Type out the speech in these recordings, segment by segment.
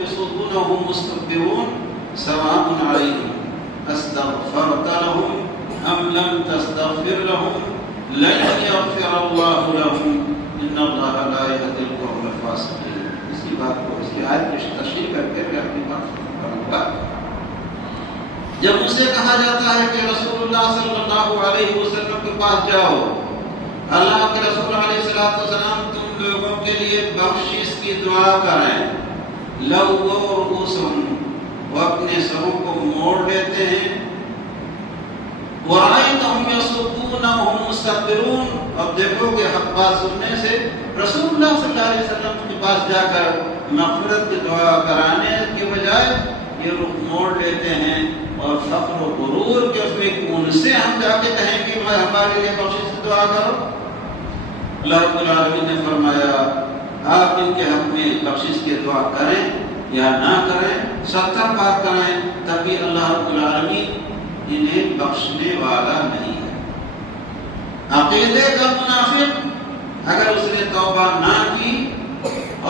يصدون وهم مستكبرون سواء عليهم استغفرت لهم أم لم تستغفر لهم لن يغفر الله لهم إن الله لا يهدي القوم الفاسقين. اسی بات کو اس کی آیت میں تشریح کر کے اپنی بات کروں گا. جب اسے کہا جاتا ہے کہ رسول اللہ صلی اللہ علیہ وسلم کے پاس جاؤ، اللہ کے رسول علیہ السلام تم لوگوں کے لیے بخشش کی دعا کریں، لووا رؤوسہم، وہ اپنے سروں کو موڑ لیتے ہیں، وَرَأَيْتَهُمْ يَصُدُّونَ وَهُمْ مُسْتَكْبِرُونَ، اب دیکھو کہ حق بات سننے سے رسول اللہ صلی اللہ علیہ وسلم کے پاس جا کر مغفرت کی دعا کرانے کے بجائے یہ رخ موڑ لیتے ہیں اور فخر و غرور کے اس میں ان سے ہم جا کے کہیں کہ ہمارے لیے بخشش کی دعا کرو. اللہ رب العالمین نے فرمایا آپ ان کے حق میں بخشش کی دعا کریں یا نہ کریں، 70 بار کریں، تبھی اللہ رب العالمین انہیں بخشنے والا نہیں ہے. عقیدے کا منافق اگر اس نے توبہ نہ کی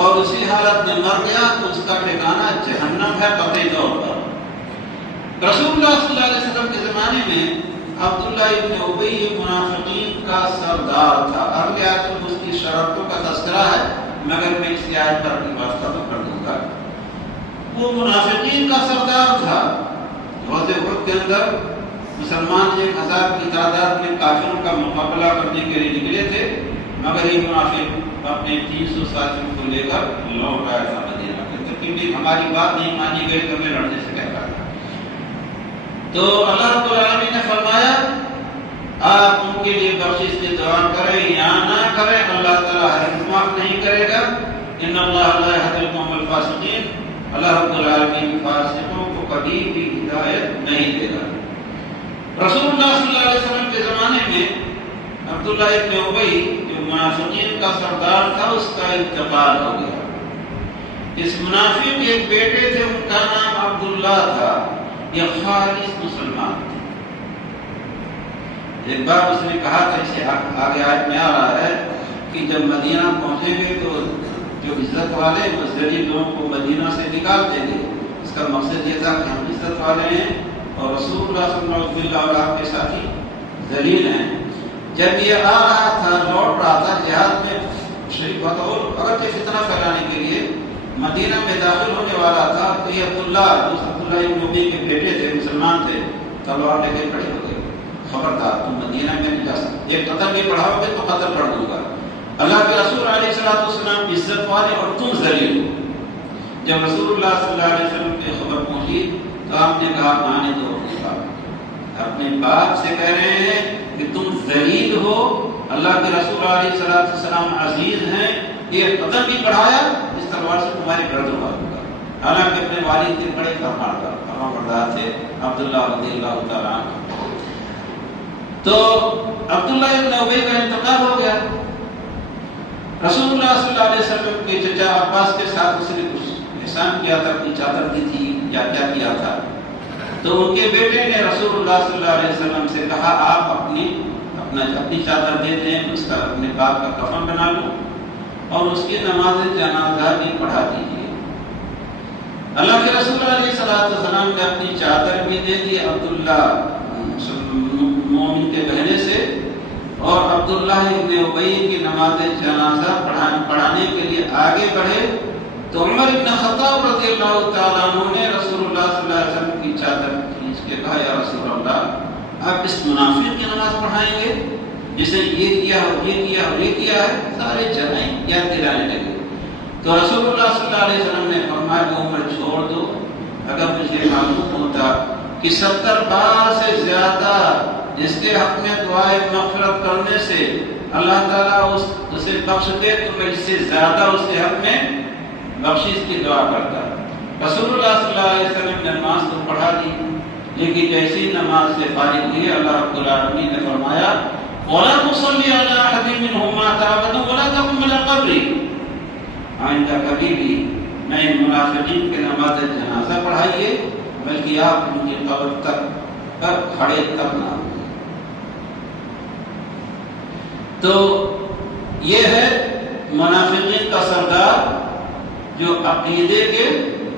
اور اسی حالت میں مر گیا تو اس کا ٹھکانہ جہنم ہے قطعی طور پر. رسول اللہ صلی اللہ علیہ وسلم کے زمانے میں عبداللہ ابن ابی منافقین کا سردار تھا. اگلے آیت میں اس کی شرطوں کا تذکرہ ہے، مگر میں اس آیت پر اپنی بات ختم کر دوں گا. وہ منافقین کا سردار تھا. غزوہ احد کے اندر مسلمان 1000 کی تعداد میں کافروں کا مقابلہ کرنے کے لیے نکلے تھے، مگر یہ منافق اپنے 300 ساتھیوں کو لے کر لوٹ آیا تھا مدینہ کے. کیونکہ ہماری بات نہیں مانی گئی تو ہمیں لڑنے سے کہتا ہے. تو اللہ رب العالمین نے فرمایا آپ ان کے لیے بخشش کی دعا کریں یا نہ کریں، اللہ تعالیٰ ہرگز معاف نہیں کرے گا. ان اللہ لا یہدی القوم الفاسقین، اللہ رب العالمین فاسقوں کو کبھی بھی ہدایت نہیں دے گا. رسول اللہ صلی اللہ علیہ وسلم کے زمانے میں عبداللہ ابن ابی جو منافقین کا سردار تھا اس کا انتقال ہو گیا. اس منافق کے ایک بیٹے تھے، ان کا نام عبداللہ تھا. یہ خالص مسلمان تھے. ایک بار اس نے کہا تھا، اسے آگے آیت میں آ رہا ہے کہ جب مدینہ پہنچیں گے تو جو عزت والے مزدوری لوگوں کو مدینہ سے نکال دیں گے. اس کا مقصد یہ تھا کہ ہم عزت والے ہیں اور رسول اللہ صلی اللہ علیہ وسلم اور آپ کے ساتھی ذلیل ہیں. جب یہ آ رہا تھا، لوٹ رہا تھا، جہاد میں شریک ہوا تھا اور اگرچہ فتنہ پھیلانے کے لیے مدینہ میں داخل ہونے والا تھا، تو یہ عبداللہ ابن ابی کے بیٹے تھے، مسلمان تھے، تلوار لے کے کھڑے ہو گئے. خبردار تم مدینہ میں نہیں جا سکتے، ایک قتل بھی پڑھاؤ گے تو قتل کر دوں گا. اللہ کے رسول علیہ السلام عزت والے اور تم ذلیل ہو. جب رسول اللہ صلی اللہ علیہ وسلم کی خبر پہنچی تو آپ نے کہا مانے دو اپنے باپ سے کہہ رہے ہیں کہ تم ذلیل ہو، اللہ کے رسول علیہ السلام عزیز ہیں، یہ قتل بھی پڑھایا، اس تلوار سے تمہاری گردن مار دوں گا. حالانکہ اپنے والد کے بڑے فرمانبردار تھے عبداللہ رضی اللہ تعالیٰ عنہ. تو عبداللہ ابن ابی کا انتقال ہو گیا. رسول اللہ صلی اللہ علیہ وسلم کے چچا عباس کے ساتھ اس نے کچھ احسان کیا تھا، اپنی چادر دی تھی یا کیا کیا تھا. تو ان کے بیٹے نے رسول اللہ صلی اللہ علیہ وسلم سے کہا آپ اپنی چادر دے دیں، اس کا اپنے باپ کا کفن بنا لو اور اس کی نماز جنازہ بھی پڑھا دیجیے. اللہ کے رسول علیہ السلام نے اپنی چادر بھی دے دی عبداللہ مومن کے کہنے سے، اور عبداللہ ابن ابی کی نماز جنازہ پڑھانے کے لیے آگے بڑھے تو عمر ابن خطاب رضی اللہ تعالیٰ عنہ نے رسول اللہ صلی اللہ علیہ وسلم کی چادر کھینچ کے کہا یا رسول اللہ آپ اس منافق کی نماز پڑھائیں گے جسے یہ کیا اور یہ کیا اور یہ کیا ہے. سارے جگہیں یاد دلانے لگے. تو رسول اللہ صلی اللہ علیہ وسلم نے فرمایا کہ عمر چھوڑ دو، اگر مجھے معلوم ہوتا کہ 70 بار سے زیادہ جس کے حق میں دعائے مغفرت کرنے سے اللہ تعالیٰ اسے بخش دے تو میں اس سے زیادہ اس کے حق میں بخشش کی دعا کرتا. رسول اللہ صلی اللہ علیہ وسلم نے نماز تو پڑھا دی، لیکن جیسی نماز سے فارغ ہوئی اللہ رب العالمین نے فرمایا وَلَا تُصَلِّ عَلَىٰ أَحَدٍ مِّنْهُمْ مَاتَ أَبَدًا وَلَا تَقُمْ عَلَىٰ قَبْرِهِ. آئندہ کبھی بھی نہ ان منافقین کے نماز جنازہ پڑھائیے بلکہ آپ ان کی قبر تک پر کھڑے تک نہ ہوں. تو یہ ہے منافقین کا سردار جو عقیدے کے